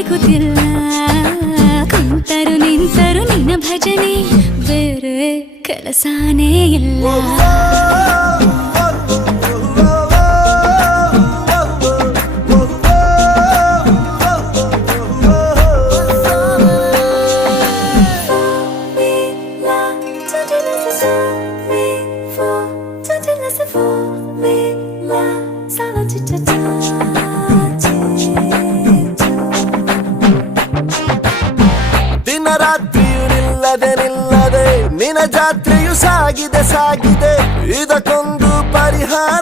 ಸಿಗುತ್ತಿಲ್ಲ ಕುಂತರು ನಿಂತರು ನಿನ್ನ ಭಜನೆ ಬೇರೆ ಕೆಲಸನೇ ಇಲ್ಲ ದಿನರಾತ್ರಿಯು ನಿಲ್ಲದೆ ನಿನ್ನ ಜಾತ್ರೆಯು ಸಾಗಿದೆ ಇದಕ್ಕೊಂದು ಪರಿಹಾರ